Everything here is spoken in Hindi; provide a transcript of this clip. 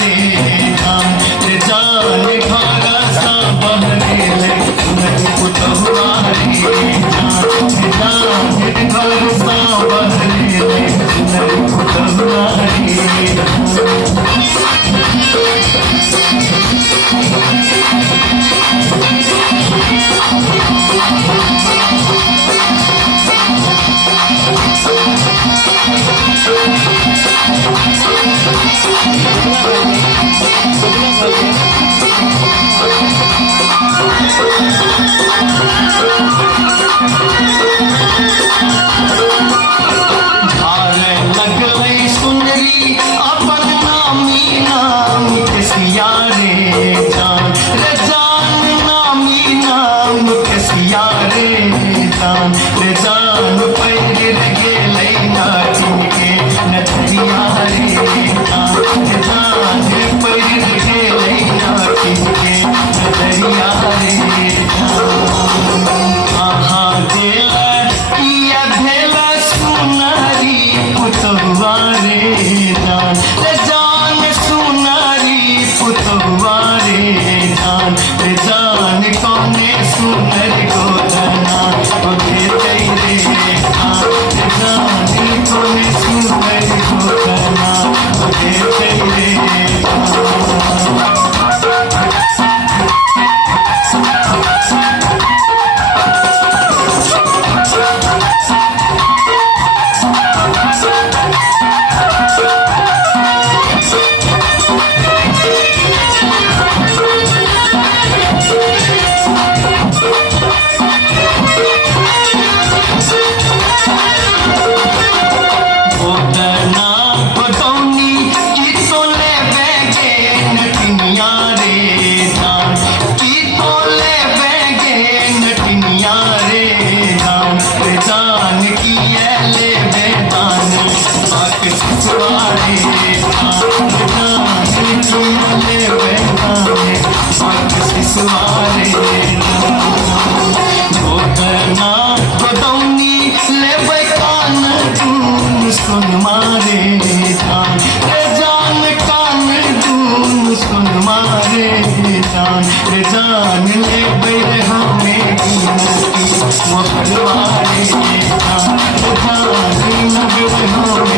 रे जान रे जान घरा सा बहरेले नहीं पुतहुआ रे जान रे जान घर सा बहरेले नहीं पुतहुआ रे जान पैर गेलै नाचिन के नचरिया रे जान रे जान पैर गेलै नाचिन के नचरिया रे आहा दिल पिया भेल सुनारी पुतहुआ रे जान सुनारी पुतहुआ रे जान कौने सुनर गोदना रे जान ले बैर हमें मोहरवारे जान ले बैर हमें